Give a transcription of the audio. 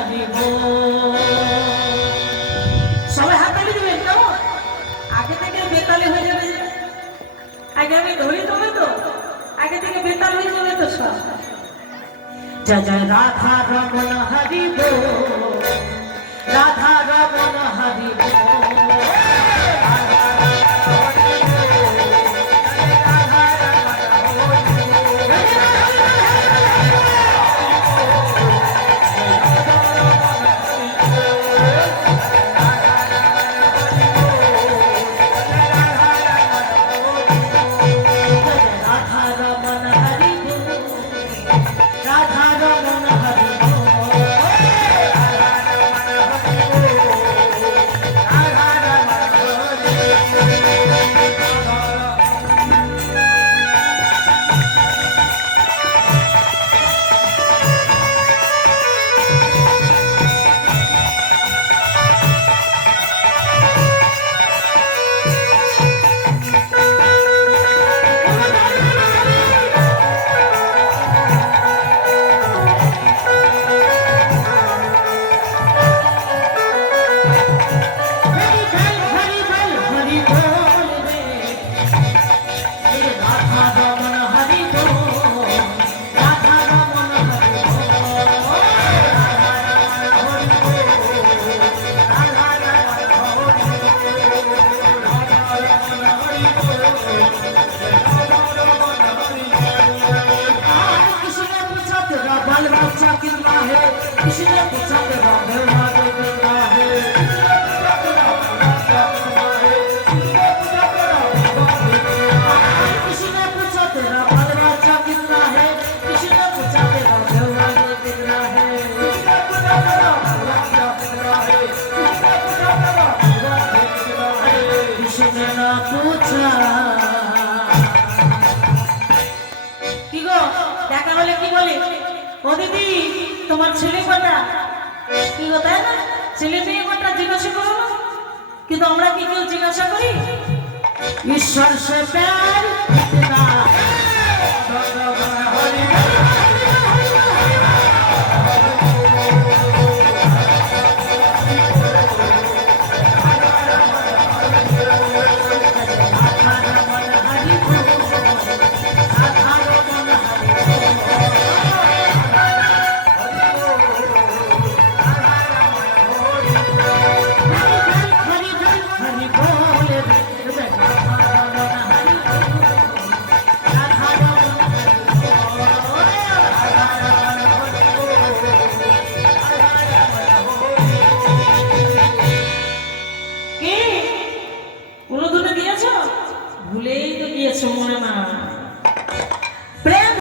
হরি বল। সবাই হাত তালি দিবেন কেমন? আগে থেকে বেতালি হয়ে যাবে, আগে আমি ধরি তবে তো আগে থেকে বেতাল হয়ে যাবে তো সব। জয় জয় রাধা রমন হরি বল, রাধা রমন হরি বল। किसी ने पूछा तेरा बेवा कितना है, किसी ने पूछा तेरा बाल बच्चा कितना है, किसी ने पूछा तेरा बेवा कितना है, किसी ने ना पूछा। की गो দেখা হলে কি বলে, ও দিদি তোমার ছেলে কটা, কি কথা না ছেলে মেয়ে কটা জিজ্ঞাসা করো না, কিন্তু আমরা কি কেউ জিজ্ঞাসা করি? ঈশ্বর সে প্যার কিতনা ভুলেই তো গিয়েছো মনে না।